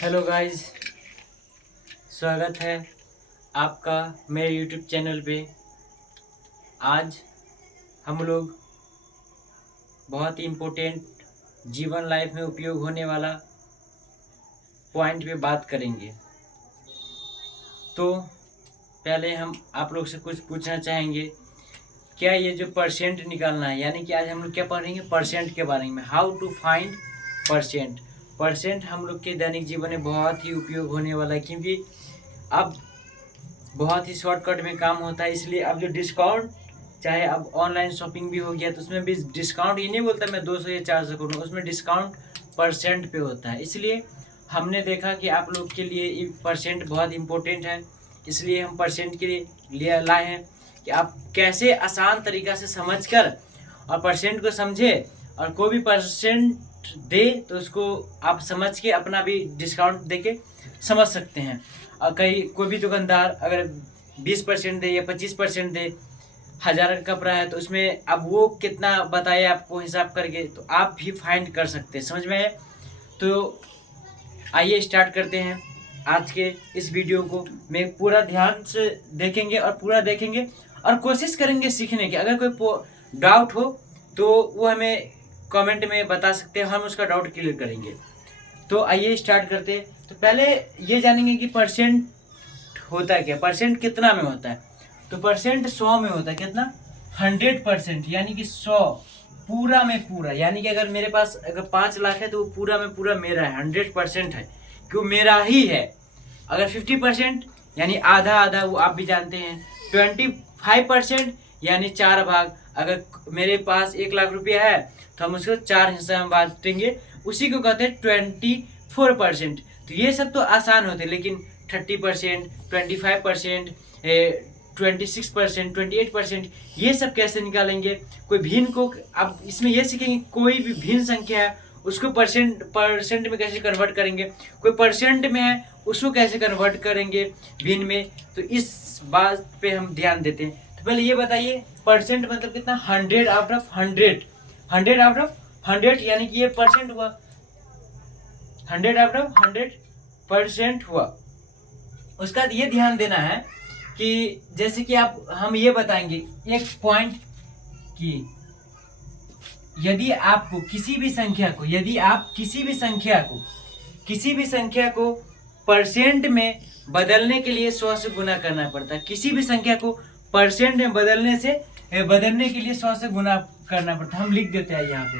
Hello guys, स्वागत है आपका मेरे यूट्यूब चैनल पे। आज हम लोग बहुत ही इम्पोर्टेंट जीवन लाइफ में उपयोग होने वाला पॉइंट पे बात करेंगे। तो पहले हम आप लोग से कुछ पूछना चाहेंगे, क्या ये जो परसेंट निकालना है, यानी कि आज हम लोग क्या पढ़ेंगे परसेंट के बारे में, how to find percent. Percent हम लोग के दैनिक जीवन में बहुत ही उपयोग होने वाला है, क्योंकि अब बहुत ही शॉर्टकट में काम होता है। इसलिए अब जो डिस्काउंट, चाहे अब ऑनलाइन शॉपिंग भी हो गया तो उसमें भी डिस्काउंट ये नहीं बोलता मैं 200 या 400 करूँगा, उसमें डिस्काउंट परसेंट पे होता है। इसलिए हमने देखा कि आप लोग के लिए परसेंट बहुत इम्पोर्टेंट है, इसलिए हम परसेंट के लिए लाए हैं कि आप कैसे आसान तरीक़ा से समझकर और परसेंट को समझे, और कोई भी परसेंट दे तो उसको आप समझ के अपना भी डिस्काउंट दे के समझ सकते हैं। और कहीं कोई भी दुकानदार अगर 20% दे या 25% दे, 1000 का कपड़ा है तो उसमें अब वो कितना बताए आपको हिसाब करके, तो आप भी फाइंड कर सकते हैं। समझ में आए? तो आइए स्टार्ट करते हैं आज के इस वीडियो को। मैं पूरा ध्यान से देखेंगे और पूरा देखेंगे और कोशिश करेंगे सीखने की। अगर कोई डाउट हो तो वो हमें कमेंट में बता सकते हैं, हम उसका डाउट क्लियर करेंगे। तो आइए स्टार्ट करते हैं। तो पहले ये जानेंगे कि परसेंट होता है क्या, परसेंट कितना में होता है। तो परसेंट 100 में होता है। कितना? 100%, यानी कि 100 पूरा में पूरा। यानी कि अगर मेरे पास अगर 5 लाख है तो वो पूरा में पूरा मेरा है, 100% है, क्यों मेरा ही है। अगर 50% यानी आधा आधा, वो आप भी जानते हैं। 25% यानी 4 भाग। अगर मेरे पास 1 लाख रुपया है तो हम उसको 4 हिस्सा में बांटेंगे, उसी को कहते हैं 24%। तो ये सब तो आसान होते हैं, लेकिन 30%, 25%, 26%, 28%, ये सब कैसे निकालेंगे। कोई भिन्न को, अब इसमें ये सीखेंगे कोई भी भिन्न संख्या है उसको परसेंट में कैसे कन्वर्ट करेंगे, कोई परसेंट में है उसको कैसे कन्वर्ट करेंगे भिन्न में। तो इस बात पे हम ध्यान देते हैं। तो पहले ये बताइए परसेंट मतलब कितना? 100 आउट ऑफ 100, 100 आउट ऑफ 100, यानी कि ये परसेंट हुआ। 100 आउट ऑफ 100% हुआ। उसका ये ध्यान देना है कि जैसे कि हम ये बताएंगे एक पॉइंट कि यदि आपको किसी भी संख्या को परसेंट में बदलने के लिए 100 से गुना करना पड़ता है। किसी भी संख्या को परसेंट में बदलने के लिए 100 से गुना करना पड़ता है। हम लिख देते हैं यहाँ पे।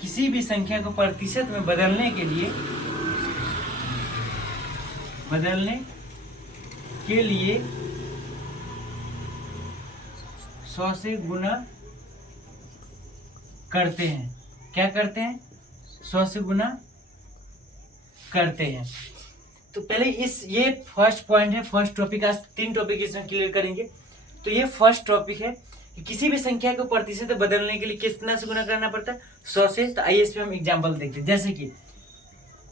किसी भी संख्या को प्रतिशत में बदलने के लिए 100 से गुना करते हैं। क्या करते हैं? 100 से गुना करते हैं। तो पहले ये फर्स्ट पॉइंट है, फर्स्ट टॉपिक। आज 3 टॉपिक इसमें क्लियर करेंगे। तो ये फर्स्ट टॉपिक है कि किसी भी संख्या को प्रतिशत में बदलने के लिए कितना से गुना करना पड़ता है? 100 से। तो आइए इस पे हम एग्जांपल देखते हैं। जैसे कि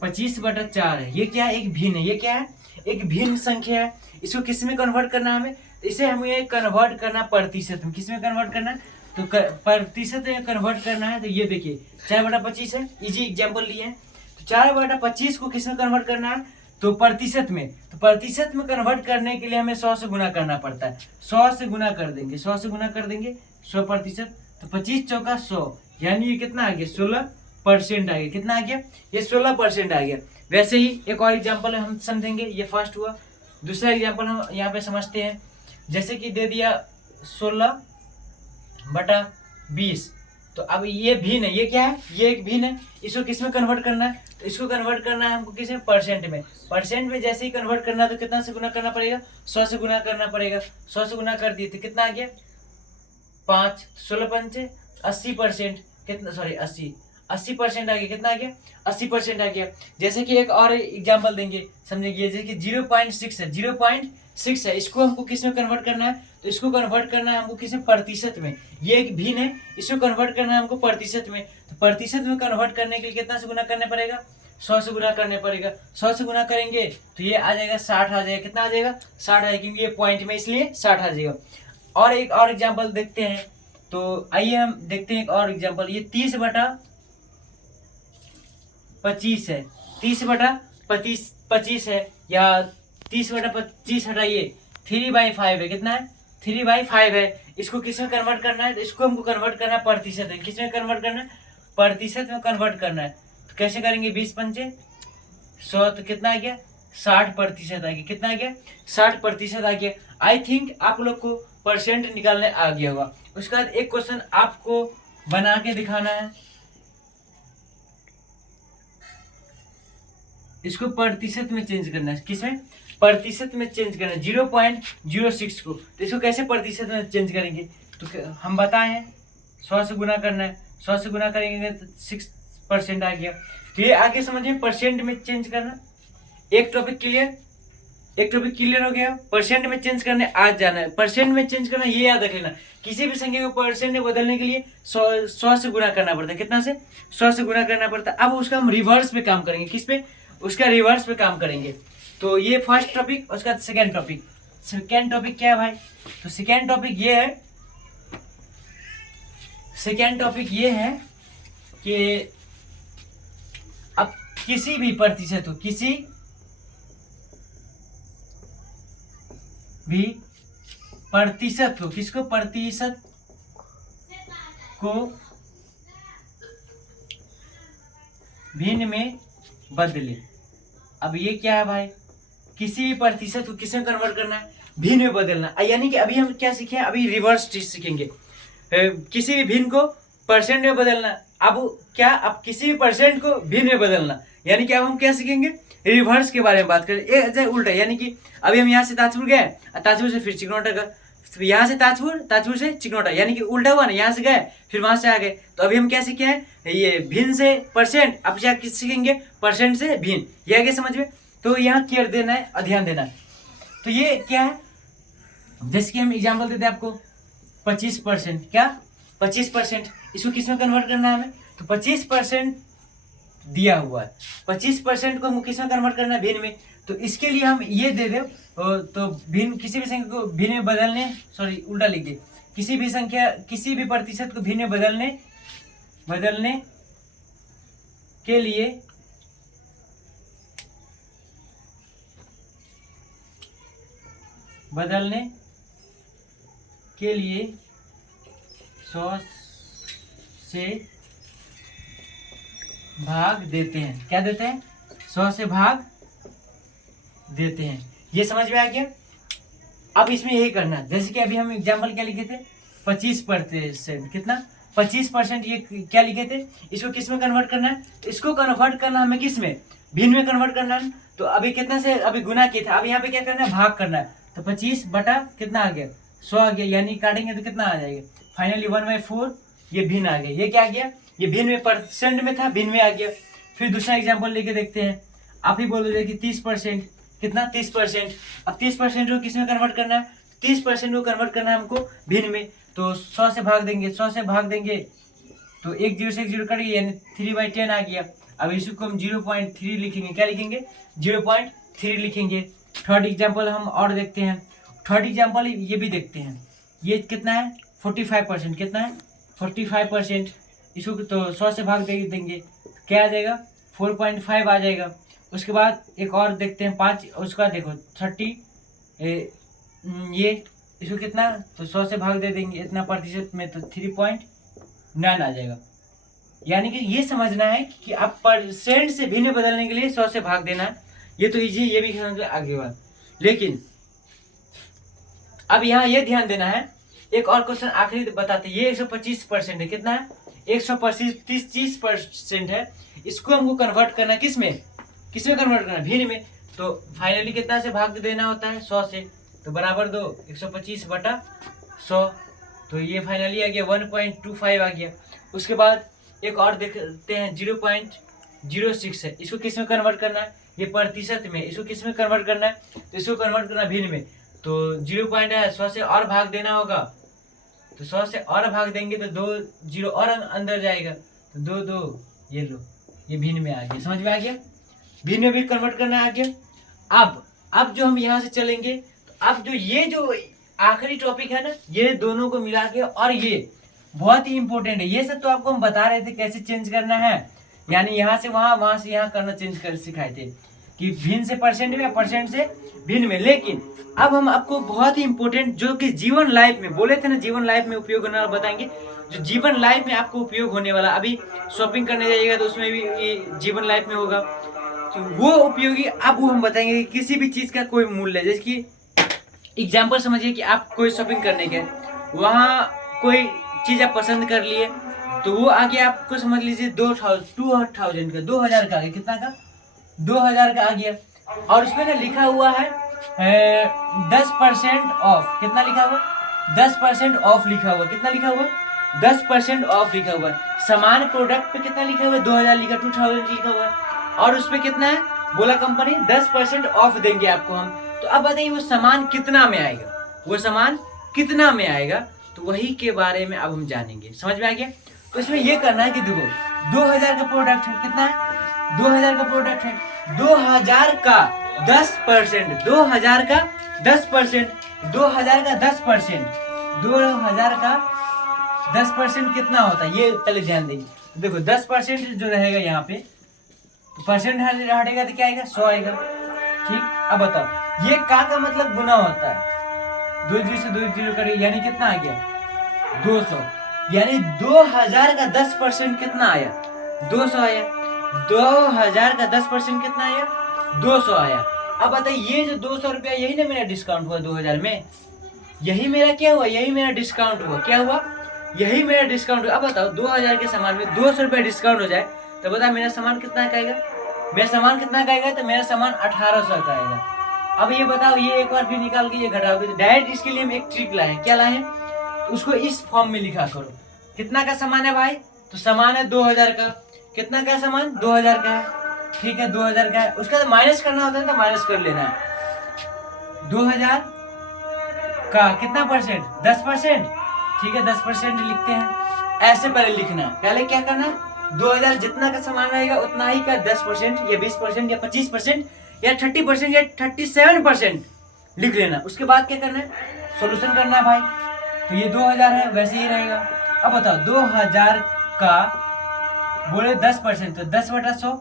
25/4 है, ये क्या है? एक भिन्न है। ये क्या है? एक भिन्न संख्या है। इसको किस में कन्वर्ट करना है हमें? इसे हमें कन्वर्ट करना प्रतिशत में। किस में कन्वर्ट करना है? तो प्रतिशत में कन्वर्ट करना है। तो ये देखिए 4/25 है, इजी एग्जाम्पल लिए हैं। तो 4/25 को किस में कन्वर्ट करना है? तो प्रतिशत में। तो प्रतिशत में कन्वर्ट करने के लिए हमें 100 से गुना करना पड़ता है। 100 से गुना कर देंगे, 100 से गुना कर देंगे 100%। तो 25 चौका 100, यानी ये कितना आ गया? 16% आ गया। कितना आ गया? ये 16% आ गया। वैसे ही एक और एग्जाम्पल हम समझेंगे। ये फर्स्ट हुआ। दूसरा एग्जाम्पल हम यहाँ पे समझते हैं। जैसे कि दे दिया 16/20। तो अब ये भिन्न है। ये क्या है? ये एक भिन्न है। इसको किस में कन्वर्ट करना है? तो इसको कन्वर्ट करना है हमको किस में? परसेंट में। परसेंट में जैसे ही कन्वर्ट करना है तो कितना से गुना करना पड़ेगा? 100 से गुना करना पड़ेगा। 100 से गुना कर दिए तो कितना आ गया? 5, 16 80%। कितना? सॉरी 80% आ गया। कितना आ गया? 80% आ गया। जैसे कि एक और एग्जाम्पल देंगे, समझेंगे। जैसे कि 0.6 है, 0.6 है, इसको हमको किस में कन्वर्ट करना है? तो इसको कन्वर्ट करना है हमको किस में? प्रतिशत में। ये एक भिन्न है, इसको कन्वर्ट करना है हमको प्रतिशत में। तो प्रतिशत में कन्वर्ट करने के लिए कितना से गुना करना पड़ेगा? 100 से गुना करने पड़ेगा। 100 से गुना करेंगे तो ये आ जाएगा 60 आ जाएगा। कितना आ जाएगा? 60 आएगा, क्योंकि ये पॉइंट में इसलिए 60 आ जाएगा। और एक और एग्जाम्पल देखते हैं। तो आइए हम देखते हैं एक और एग्जाम्पल। ये 30/25 है। 30/25 है, या 30/25 हटाइए 3/5 है। कितना है? 3/5 है। इसको किस में कन्वर्ट करना है? तो इसको हमको कन्वर्ट करना है प्रतिशत में। किस में कन्वर्ट करना है? प्रतिशत में कन्वर्ट करना है। तो कैसे करेंगे? 20×5 तो कितना आ गया? 60% आ गया। कितना आ गया? 60% आ गया। आई थिंक आप लोग को परसेंट निकालने आ गया होगा। उसके बाद एक क्वेश्चन आपको बना के दिखाना है। इसको प्रतिशत में चेंज करना है। किसमें? प्रतिशत में चेंज करना है, 0.06 को। तो इसको कैसे प्रतिशत में चेंज करेंगे? तो हम बताएं 100 से गुना करना है। 100 से गुना करेंगे तो 6% आ गया। तो ये आगे समझिए, परसेंट में चेंज करना। एक टॉपिक क्लियर हो गया। परसेंट में चेंज करने आज जाना है। परसेंट में चेंज करना ये याद रख लेना, किसी भी संख्या को परसेंट में बदलने के लिए 100 से गुना करना पड़ता है। कितना से? 100 से गुना करना पड़ता है। अब उसका हम रिवर्स पे काम करेंगे। किस पे? उसका रिवर्स पे काम करेंगे। तो ये फर्स्ट टॉपिक। उसका सेकेंड टॉपिक क्या है भाई? तो सेकेंड टॉपिक ये है कि अब किसी भी प्रतिशत हो, किसी भी प्रतिशत को, किसको? प्रतिशत को भिन्न में बदले। अब ये क्या है भाई? किसी भी प्रतिशत को किस में कन्वर्ट करना है? भिन्न में बदलना। यानी कि अभी हम क्या सीखे? अभी रिवर्स चीज सीखेंगे। किसी भी भिन्न को परसेंट में बदलना। अब किसी भी परसेंट को भिन्न में बदलना, यानी कि अब हम क्या सीखेंगे? रिवर्स के बारे में बात करें। उल्टा, यानी कि अभी हम यहाँ से ताजपुर गए, ताजपुर से फिर चिकनौटा गए, यहाँ से ताजपुर से चिकनौटा, यानी कि उल्टा हुआ ना। यहाँ से गए फिर वहां से आ गए। तो अभी हम क्या सीखे हैं? ये भिन्न से परसेंट। अब क्या सीखेंगे? परसेंट से भिन्न। ये आगे समझ में। तो यहाँ केयर देना है और ध्यान देना है। तो ये क्या है? जैसे कि हम एग्जाम्पल देते हैं आपको, 25%। क्या? 25%। इसको किस में कन्वर्ट करना है हमें? तो 25% दिया हुआ है। 25% को हम किस में कन्वर्ट करना है? भिन्न में। तो इसके लिए हम ये दे दे, तो भिन्न, किसी भी संख्या को भिन्न में बदलने, उल्टा लिख दे, किसी भी प्रतिशत को भिन्न में बदलने के लिए बदलने के लिए 100 से भाग देते हैं। क्या देते हैं? 100 से भाग देते हैं। ये समझ में आ गया? अब इसमें यही करना है। जैसे कि अभी हम एग्जाम्पल क्या लिखे थे? 25%। कितना? 25%। ये क्या लिखे थे? इसको किस में कन्वर्ट करना है? इसको कन्वर्ट करना हमें किस में? भिन्न में कन्वर्ट करना है। तो अभी कितना से अभी गुना किया था, अब यहाँ पे क्या करना है? भाग करना है। तो 25 बटा कितना आ गया? 100 आ गया। यानी काटेंगे तो कितना आ जाएगा? फाइनली 1/4 ये भिन्न आ गया। ये क्या आ गया? ये भिन्न में, परसेंट में था, भिन्न में आ गया। फिर दूसरा एग्जाम्पल लेके देखते हैं। आप ही बोल रहे कि 30%। कितना? 30%। अब 30% को किस में कन्वर्ट करना है? 30% को कन्वर्ट करना है हमको भिन्न में। तो 100 से भाग देंगे। 100 से भाग देंगे तो एक 0 से एक 0 कट गया, यानी 3/10 आ गया। अब इसको हम 0.3 लिखेंगे। क्या लिखेंगे? 0.3 लिखेंगे। थर्ड एग्जाम्पल हम और देखते हैं। थर्ड एग्जाम्पल ये भी देखते हैं। ये कितना है? 45%। कितना है? 45%। इसको तो 100 से भाग देंगे, क्या आ जाएगा? 4.5 आ जाएगा। उसके बाद एक और देखते हैं 5। उसका देखो 30, ये इसको कितना? तो 100 से भाग दे देंगे इतना प्रतिशत में, तो 3.9 आ जाएगा। यानी कि ये समझना है कि आप परसेंट से भिन्न बदलने के लिए 100 से भाग देना है। ये तो इजी, ये भी समझ आगे बात। लेकिन अब यहाँ ये ध्यान देना है, एक और क्वेश्चन आखिरी बताते हैं। ये 125% है। कितना है? 125 है। इसको हमको कन्वर्ट करना किस में कन्वर्ट करना? भिन्न में। तो फाइनली कितना से भाग देना होता है? 100 से। तो बराबर दो 125/100। तो ये फाइनली आ गया 1.25 आ गया। उसके बाद एक और देखते हैं 0.06 है। इसको किस में कन्वर्ट करना है? ये प्रतिशत में। इसको किस में कन्वर्ट करना है? तो इसको कन्वर्ट करना भिन्न में। तो 0 है, 100 से और भाग देना होगा। तो 100 से और भाग देंगे तो 2 0 और अंदर जाएगा। तो 2 2 ये लो, ये भिन्न में आ गया, समझ में आ गया। भिन्न में भी कन्वर्ट करना आ गया। अब जो हम यहाँ से चलेंगे, तो अब जो ये जो आखिरी टॉपिक है ना, ये दोनों को मिला के, और ये बहुत ही इंपॉर्टेंट है। ये सब तो आपको हम बता रहे थे कैसे चेंज करना है, यानी यहाँ से वहाँ, वहाँ से यहाँ करना, चेंज कर सिखाए थे कि भिन्न से परसेंट में या परसेंट से भिन्न में। लेकिन अब हम आपको बहुत ही इंपॉर्टेंट, जो कि जीवन लाइफ में बोले थे ना, जीवन लाइफ में उपयोग होने वाला बताएंगे। जो जीवन लाइफ में आपको उपयोग होने वाला, अभी शॉपिंग करने जाइएगा तो उसमें भी ये जीवन लाइफ में होगा, तो वो उपयोगी अब वो हम बताएंगे कि किसी भी चीज़ का कोई मूल्य, जैसे कि एग्जाम्पल समझिए कि आप कोई शॉपिंग करने गए, वहाँ कोई चीज़ आप पसंद कर लिए, तो वो आगे आपको समझ लीजिए 2000 का, 2000 का आ गया, कितना का, 2000 का आ गया। और उसमें ना लिखा हुआ है 10% ऑफ, कितना लिखा हुआ, 10% ऑफ लिखा हुआ, कितना लिखा हुआ, 10% ऑफ लिखा हुआ। समान प्रोडक्ट पे कितना लिखा हुआ है, 2000 लिखा, 2000 लिखा हुआ है, और उसमें कितना है, बोला कंपनी 10% ऑफ देंगे आपको हम। तो अब बताइए वो सामान कितना में आएगा, वो सामान कितना में आएगा, तो वही के बारे में अब हम जानेंगे, समझ में आ गया। तो इसमें ये करना है कि देखो 2000 का प्रोडक्ट है, कितना है, 2000 का प्रोडक्ट है, 2000 का 10%, 2000 का 10%, 2000 का 10%, 2000 का 10% कितना होता है, ये पहले ध्यान देंगे। देखो 10% जो रहेगा यहाँ पे, तो परसेंट हटेगा तो क्या आएगा, 100 आएगा, ठीक। अब बताओ ये का मतलब गुना होता है, 2 जीरो से 2 जीरो करें, यानी कितना आ गया, 200, यानी 2000 का 10% कितना आया, 200 आया। 2000 का 10% कितना आया, 200 आया। अब बताइए ये जो 200 रुपया, यही ना मेरा डिस्काउंट हुआ 2000 में, यही मेरा क्या हुआ, यही मेरा डिस्काउंट हुआ, क्या हुआ, यही मेरा डिस्काउंट हुआ। अब बताओ 2000 के सामान में 200 रुपया डिस्काउंट हो जाए, तो बता मेरा सामान कितना का आएगा, मेरा सामान कितना का आएगा, तो मेरा सामान 1800 का आएगा। अब ये बताओ, ये एक बार फिर निकाल के ये घटाओगे, तो डायरेक्ट इसके लिए हम एक ट्रिक लाए, क्या लाए, तो उसको इस फॉर्म में लिखा करो। कितना का सामान है भाई, तो सामान है 2000 का, कितना का सामान, 2000 का है, ठीक है, 2000 का है। उसका माइनस करना होता है तो माइनस कर लेना है। 2000 का कितना परसेंट, 10%, ठीक है, 10% लिखते हैं। ऐसे पहले लिखना है, पहले क्या करना है, 2000 जितना का सामान रहेगा उतना ही का 10% या 20% या 25% या 30% या 37% लिख लेना। उसके बाद क्या करना है, सोल्यूशन करना है भाई। तो ये 2000 है, वैसे ही रहेगा। अब बताओ 2000 का बोले 10%, तो 10/100,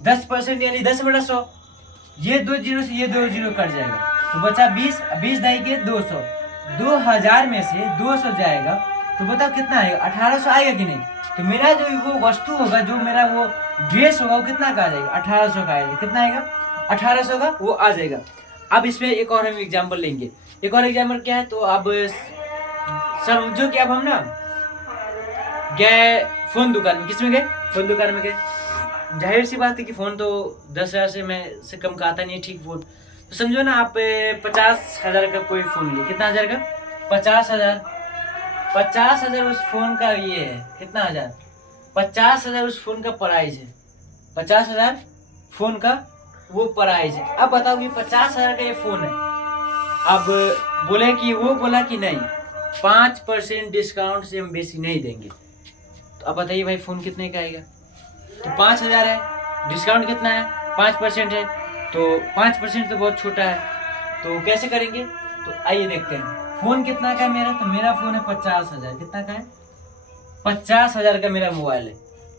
10% यानी 10/100, ये 2 जीरो से ये 2 जीरो कट जाएगा, तो बचा 20, 20 दाई के 200, 2000 में से 200 जाएगा, तो बताओ कितना आएगा, 1800 आएगा कि नहीं। तो मेरा जो वो वस्तु होगा, जो मेरा वो ड्रेस होगा, वो कितना का आ जाएगा, 1800 का आएगा, कितना आएगा, 1800 का वो आ जाएगा। अब इसमें एक और हम एग्जाम्पल लेंगे, एक और एग्जाम्पल क्या है, तो अब समझो कि अब हम ना गए फोन दुकान में, किसमें गए, फोन दुकान में गए। जाहिर सी बात है कि फ़ोन तो 10,000 से कम का आता नहीं है, ठीक फ़ोन। तो समझो ना आप 50,000 का कोई फ़ोन लिए, कितना हज़ार का, 50,000, 50,000 उस फ़ोन का ये है, कितना हज़ार, 50,000 उस फ़ोन का प्राइस है, 50,000 फ़ोन का वो प्राइस है। अब बताओ कि 50,000 का ये फ़ोन है, अब बोले कि वो बोला कि नहीं 5% डिस्काउंट से हम बेसी नहीं देंगे, तो अब बताइए भाई फ़ोन कितने का आएगा, तो 5,000 है, डिस्काउंट कितना है, 5% है, तो 5% तो बहुत छोटा है, तो कैसे करेंगे, तो आइए देखते हैं। फ़ोन कितना का है मेरा, तो मेरा फ़ोन है 50,000, कितना का है, 50,000 का मेरा मोबाइल है।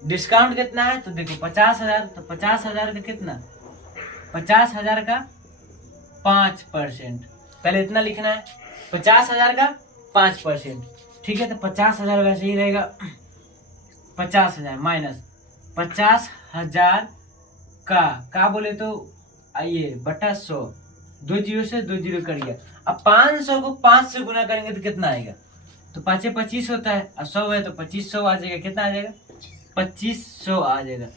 डिस्काउंट कितना है, तो देखो 50,000, तो 50,000 का कितना, 50,000 का 5%, पहले इतना लिखना है, 50,000 का 5%, ठीक है। तो 50,000 वैसे ही रहेगा, 50,000 माइनस 50,000 का बोले तो आइए बटा 100, 2 जीरो से 2 जीरो कर गया। अब 500 को 5 से गुना करेंगे तो कितना आएगा, तो 5 25 होता है, और 100 है तो 2500 आ जाएगा, कितना आ जाएगा, 2500 आ जाएगा।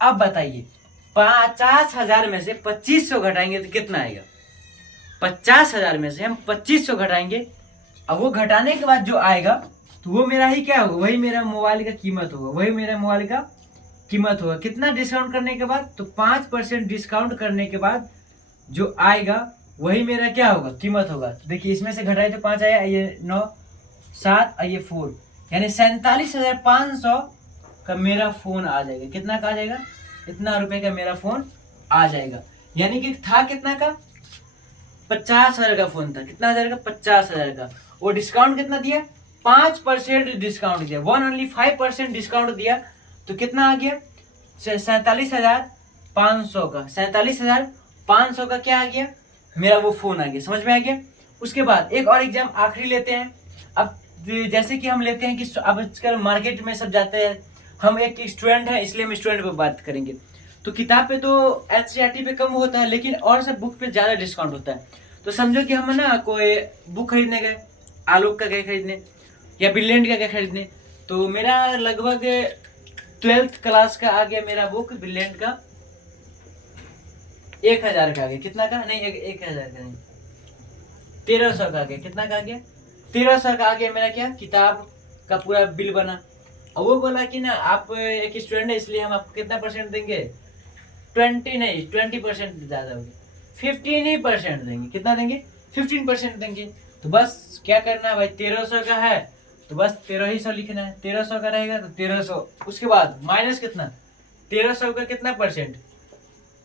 अब बताइए 50,000 में से 2500 घटाएंगे तो कितना आएगा, 50,000 में से हम 2500 घटाएंगे, अब वो घटाने के बाद जो आएगा तो वो मेरा ही क्या होगा, वही मेरा मोबाइल का कीमत होगा, वही मेरा मोबाइल का कीमत होगा। कितना डिस्काउंट करने के बाद, तो 5% डिस्काउंट करने के बाद जो आएगा वही मेरा क्या होगा, कीमत होगा। तो देखिए इसमें से घटाए तो 5 आया, ये 9, 7 और ये 4, यानी 47,500 का मेरा फ़ोन आ जाएगा। कितना का आ जाएगा, इतना रुपए का मेरा फोन आ जाएगा। यानी कि था कितना का, 50,000 का फोन था। कितना हजार का, 50,000 का। वो डिस्काउंट कितना दिया, 5% डिस्काउंट दिया, 5% डिस्काउंट दिया। तो कितना आ गया, 47,500 का। 47,500 का क्या आ गया, मेरा वो फोन आ गया। समझ में आ गया। उसके बाद एक और एग्जाम आखिरी लेते हैं। अब जैसे कि हम लेते हैं कि अब आजकल मार्केट में सब जाते हैं, हम एक स्टूडेंट है इसलिए हम स्टूडेंट पे बात करेंगे। तो किताब पे तो एनसीईआरटी पे कम होता है, लेकिन और सब बुक पे ज्यादा डिस्काउंट होता है। तो समझो कि हम ना कोई बुक खरीदने गए, आलोक का गए खरीदने या ब्रिलियंट का गए खरीदने। तो मेरा लगभग 12th क्लास का आ गया मेरा बुक ब्रिलियंट का, 1,000 का आ गया। कितना का, नहीं 1,000 का नहीं, 1,300 का आ गया। कितना का आ गया, 1,300 का आ गया मेरा क्या, किताब का पूरा बिल बना। और वो बोला कि ना आप एक स्टूडेंट है इसलिए हम आपको कितना परसेंट देंगे, 20 नहीं 20% ज्यादा हो गया, 15% देंगे। कितना देंगे, 15% देंगे। तो बस क्या करना है भाई, 1,300 का है तो बस 1,300 लिखना है। 1,300 का रहेगा तो 1,300, उसके बाद माइनस कितना, 1,300 का कितना परसेंट,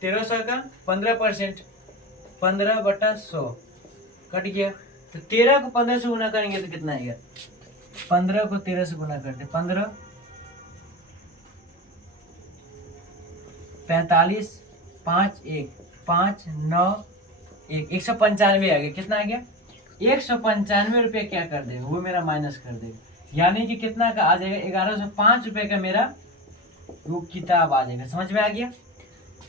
1,300 का 15%, 15/100 कट गया। तो 13 को 15 से गुना करेंगे तो कितना आएगा, 15 को 13 से गुना करते, 15 45 5 1 5 9 1 195 आ गया। कितना आ गया, 195 रुपये क्या कर देगा, वो मेरा माइनस कर देगा। यानी कि कितना का आ जाएगा, 1,105 रुपये का मेरा वो किताब आ जाएगा। समझ में आ गया।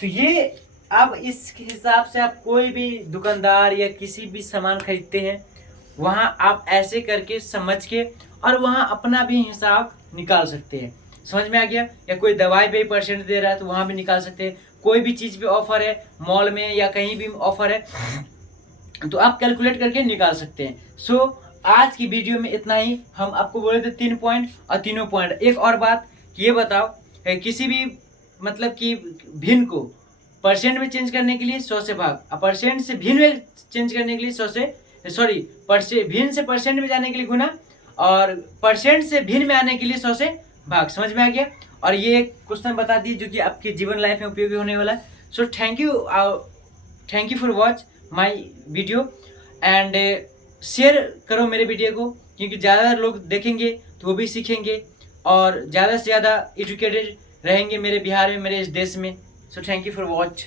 तो ये अब इस हिसाब से आप कोई भी दुकानदार या किसी भी सामान खरीदते हैं, वहां आप ऐसे करके समझ के और वहां अपना भी हिसाब निकाल सकते हैं। समझ में आ गया। या कोई दवाई पे परसेंट दे रहा है तो वहां भी निकाल सकते हैं। कोई भी चीज पे ऑफर है, मॉल में या कहीं भी ऑफर है, तो आप कैलकुलेट करके निकाल सकते हैं। सो आज की वीडियो में इतना ही। हम आपको बोले थे 3 पॉइंट और तीनों पॉइंट। एक और बात ये बताओ, किसी भी मतलब कि भिन्न को परसेंट में चेंज करने के लिए 100 से भाग, और परसेंट से भिन्न में चेंज करने के लिए 100 से भिन्न से परसेंट में जाने के लिए गुना, और परसेंट से भिन्न में आने के लिए 100 से भाग। समझ में आ गया। और ये क्वेश्चन बता दिए जो कि आपके जीवन लाइफ में उपयोगी होने वाला है। So thank you for watch my video and share करो मेरे वीडियो को, क्योंकि ज़्यादा लोग देखेंगे तो वो भी सीखेंगे और ज़्यादा से ज़्यादा एजुकेटेड रहेंगे मेरे बिहार में, मेरे इस देश में। So thank you for watch.